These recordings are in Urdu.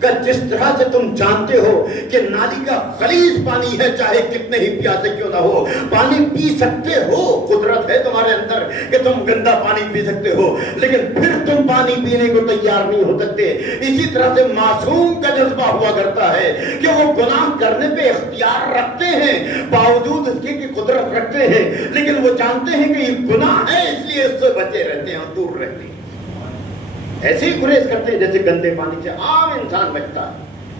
کہ جس طرح سے تم جانتے ہو کہ نالی کا خلیج پانی ہے، چاہے کتنے ہی پیاسے کیوں نہ ہو پانی پی سکتے ہو، قدرت ہے تمہارے اندر کہ تم گندا پانی پی سکتے ہو، لیکن پھر تم پانی پینے کو تیار نہیں ہو سکتے۔ اسی طرح سے معصوم کا جذبہ ہوا کرتا ہے کہ وہ گناہ کرنے پہ اختیار رکھتے ہیں، باوجود اس کی قدرت رکھتے ہیں، لیکن وہ جانتے ہیں کہ یہ گناہ ہے، اس لیے اس سے بچے رہتے ہیں اور دور رہتے ہیں، ایسے ہی گریز کرتے ہیں جیسے گندے پانی سے عام انسان بچتا ہے۔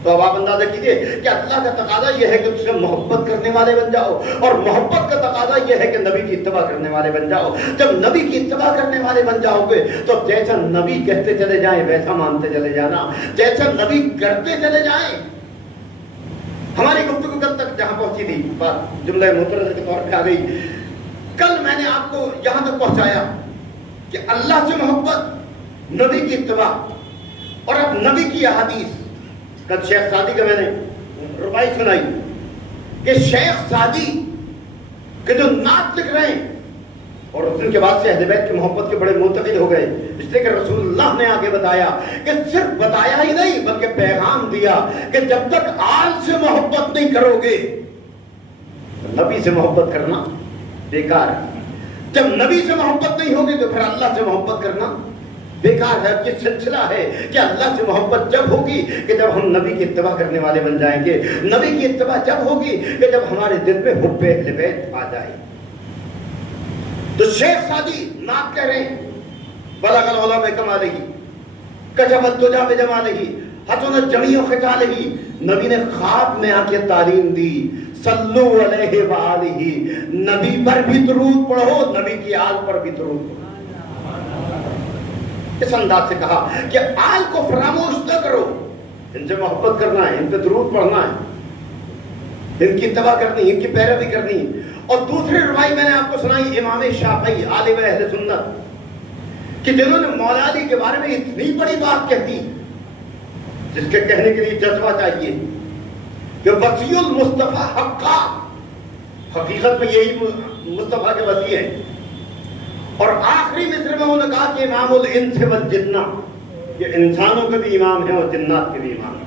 تو اب آپ اندازہ کیجئے کہ اللہ کا تقاضا یہ ہے کہ تم سے محبت کرنے والے بن جاؤ، اور محبت کا تقاضا یہ ہے کہ نبی کی اتباع کرنے والے بن جاؤ۔ جب نبی کی اتباع کرنے والے بن جاؤ گے تو جیسا نبی کہتے چلے جائیں ویسا مانتے چلے جانا، جیسا نبی کرتے چلے جائیں۔ ہماری گفتگو کل تک جہاں پہنچی تھی، بات جملہ مترجم کے طور پہ آ گئی۔ کل میں نے آپ کو یہاں تک پہنچایا کہ اللہ سے محبت، نبی کی اتباع، اور اب نبی کی احادیث۔ کل شیخ سعدی کا میں نے روایت سنائی کہ شیخ سعدی کے جو نعت لکھ رہے ہیں، اور اس دن کے بعد سے اہل بیت کی محبت کے بڑے معتقد ہو گئے، اس لیے کہ رسول اللہ نے آگے بتایا کہ صرف بتایا ہی نہیں بلکہ پیغام دیا کہ جب تک آل سے محبت نہیں کرو گے نبی سے محبت کرنا بیکار ہے۔ جب نبی سے محبت نہیں ہوگی تو پھر اللہ سے محبت کرنا بیکار ہے۔ یہ سلسلہ ہے کہ اللہ سے محبت جب ہوگی کہ جب ہم نبی کی اتباع کرنے والے بن جائیں گے، نبی کی اتباع جب ہوگی کہ جب ہمارے دل میں حب اہل بیت آ جائے۔ تو شیخ سعدی نعت کہہ رہے ہیں، بلغ العلا بکمالہ، کشف الدجی بجمالہ، حسنت جمیع خصالہ۔ نبی نے خواب میں آ کے تعلیم دی، صلو علیہ وآلہ، نبی پر بھی درود پڑھو، نبی کی آل پر بھی درود پڑھو۔ اس انداز سے کہا کہ آل کو فراموش نہ کرو، ان سے محبت کرنا ہے، ان پہ درود پڑھنا ہے، ان کی اتباع کرنی، ان کی پیروی کرنی۔ اور دوسری روایت میں نے آپ کو سنائی امام شافعی عالم اہل سنت کہ جنہوں نے مولا علی کے بارے میں اتنی بڑی بات کہتی جس کے کہنے کے لیے جذبہ چاہیے کہ وصی المصطفیٰ حقا، حقیقت میں یہی مصطفیٰ کے وصی ہیں۔ اور آخری مصرع میں انہوں نے کہا کہ امام الانس والجنہ، یہ انسانوں کے بھی امام ہیں اور جنات کے بھی امام ہیں۔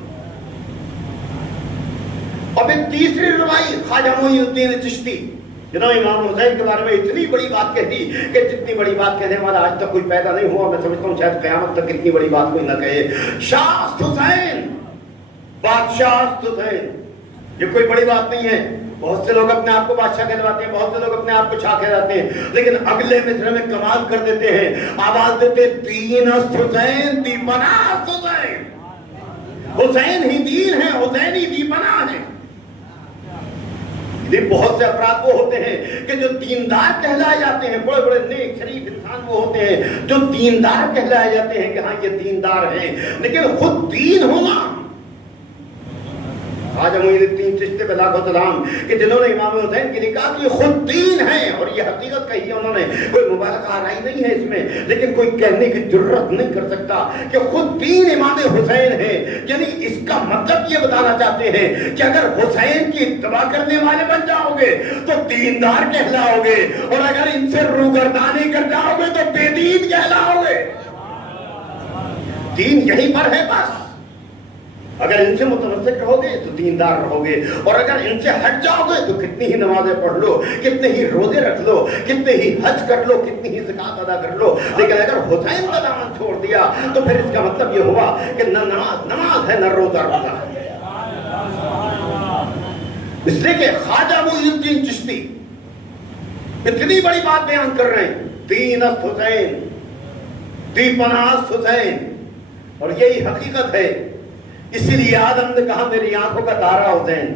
اور پھر تیسری روایت خواجہ معین الدین چشتی، جنہوں نے امام حسین کے بارے میں اتنی بڑی بات کہتی کہ جتنی بڑی بات کہنے والا آج تک کوئی پیدا نہیں ہوا، میں سمجھتا ہوں شاید قیامت تک اتنی بڑی بات کوئی نہ کہے۔ شاہ حسین، بادشاہ حسین، یہ کوئی بڑی بات نہیں ہے۔ بہت سے لوگ اپنے آپ کو بادشاہ کہلواتے ہیں، بہت سے لوگ اپنے آپ کو شاہ کہلاتے ہیں، لیکن اگلے مصرع میں کمال کر دیتے ہیں، آواز دیتے دین حسین دی پناہ حسین، حسین ہی دین ہے، حسین ہی دی پناہ ہے۔ بہت سے افراد وہ ہوتے ہیں کہ جو دیندار کہلائے جاتے ہیں، بڑے بڑے نیک شریف انسان وہ ہوتے ہیں جو دیندار کہلائے جاتے ہیں کہ ہاں یہ دیندار ہیں، لیکن خود دین ہونا۔ خواجہ معین الدین چشتی پہ لاکھوں سلام کہ جنہوں نے امام حسین کے لیے کہا کہ یہ خود دین ہے، اور یہ حقیقت کہی ہے انہوں نے، کوئی مبالغہ آرائی نہیں ہے اس میں، لیکن کوئی کہنے کی جرت نہیں کر سکتا کہ خود دین امام حسین ہے۔ یعنی اس کا مطلب یہ بتانا چاہتے ہیں کہ اگر حسین کی اتباع کرنے والے بن جاؤ گے تو دیندار کہلاؤ گے، اور اگر ان سے روگردانی کر جاؤ گے تو بے دین کہلاؤ گے۔ دین یہیں پر ہے بس۔ اگر ان سے متمسک رہو گے تو دیندار رہو گے، اور اگر ان سے ہٹ جاؤ گے تو کتنی ہی نمازیں پڑھ لو، کتنے ہی روزے رکھ لو، کتنے ہی حج کر لو، کتنی ہی زکات ادا کر لو، لیکن اگر حسین کا دامن چھوڑ دیا تو پھر اس کا مطلب یہ ہوا کہ نہ نماز ہے نہ روزہ ہے۔ اس لیے کہ خواجہ معین الدین چشتی اتنی بڑی بات بیان کر رہے ہیں، دین حسین، دی پناہ حسین، اور یہی حقیقت ہے۔ اسی لیے آدم نے کہا میری آنکھوں کا تارا حسین،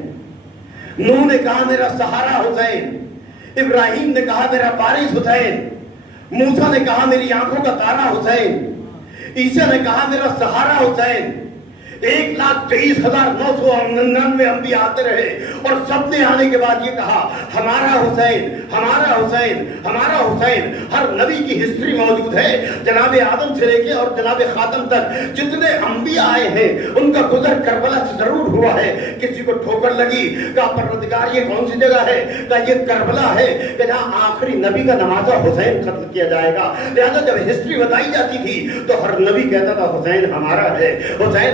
نوح نے کہا میرا سہارا حسین، ابراہیم نے کہا میرا وارث حسین، موسیٰ نے کہا میری آنکھوں کا تارا حسین، عیسیٰ نے کہا میرا سہارا حسین۔ 1,23,999 انبیاء آتے رہے اور سب نے آنے کے بعد یہ کہا ہمارا حسین، ہمارا حسین، ہمارا حسین۔ ہر نبی کی ہسٹری موجود ہے، جناب آدم سے لے کے اور جناب خاتم تک جتنے انبیاء آئے ہیں ان کا گزر کربلا سے ضرور ہوا ہے۔ کسی کو ٹھوکر لگی، کہا پروردگار یہ کون سی جگہ ہے، کہا یہ کربلا ہے کہ جہاں آخری نبی کا نمازہ حسین قتل کیا جائے گا۔ لہذا جب ہسٹری بتائی جاتی تھی تو ہر نبی کہتا تھا حسین ہمارا ہے، حسین